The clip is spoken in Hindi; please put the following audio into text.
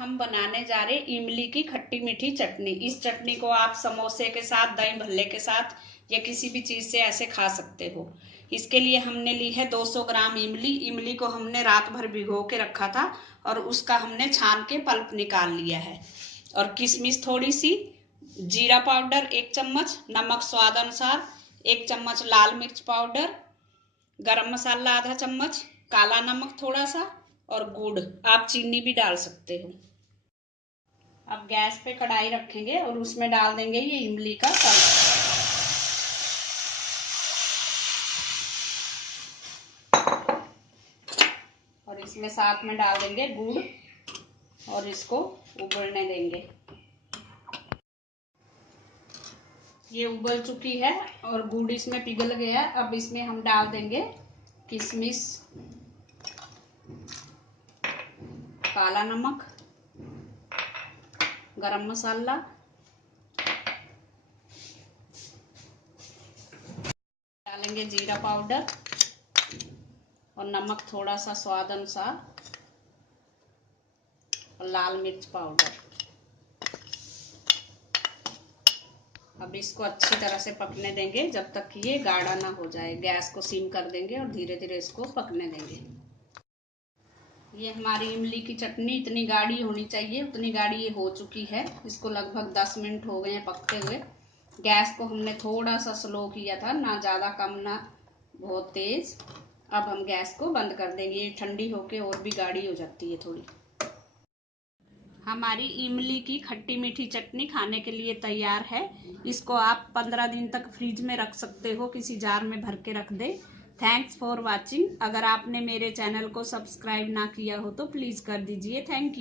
हम बनाने जा रहे इमली की खट्टी मीठी चटनी। इस चटनी को आप समोसे के साथ, दही भल्ले के साथ या किसी भी चीज से ऐसे खा सकते हो। इसके लिए हमने ली है 200 ग्राम इमली। इमली को हमने रात भर भिगो के रखा था और उसका हमने छान के पल्प निकाल लिया है। और किशमिश थोड़ी सी, जीरा पाउडर 1 चम्मच, नमक स्वाद अनुसार, 1 चम्मच लाल मिर्च पाउडर, गरम मसाला आधा चम्मच, काला नमक थोड़ा सा और गुड़। आप चीनी भी डाल सकते हो। अब गैस पे कढ़ाई रखेंगे और उसमें डाल देंगे ये इमली का पल्प। और इसमें साथ में डाल देंगे गुड़ और इसको उबलने देंगे। ये उबल चुकी है और गुड़ इसमें पिघल गया। अब इसमें हम डाल देंगे किशमिश, काला नमक, गरम मसाला, डालेंगे जीरा पाउडर और नमक थोड़ा सा स्वाद अनुसार और लाल मिर्च पाउडर। अब इसको अच्छी तरह से पकने देंगे जब तक कि ये गाढ़ा ना हो जाए। गैस को सिम कर देंगे और धीरे धीरे इसको पकने देंगे। ये हमारी इमली की चटनी इतनी गाढ़ी होनी चाहिए, उतनी गाढ़ी ये हो चुकी है। इसको लगभग 10 मिनट हो गए हैं पकते हुए। गैस को हमने थोड़ा सा स्लो किया था, ना ज़्यादा कम ना बहुत तेज। अब हम गैस को बंद कर देंगे। ये ठंडी होके और भी गाढ़ी हो जाती है थोड़ी। हमारी इमली की खट्टी मीठी चटनी खाने के लिए तैयार है। इसको आप 15 दिन तक फ्रिज में रख सकते हो, किसी जार में भर के रख दे। Thanks for watching. अगर आपने मेरे चैनल को सब्सक्राइब ना किया हो तो प्लीज़ कर दीजिए। Thank you.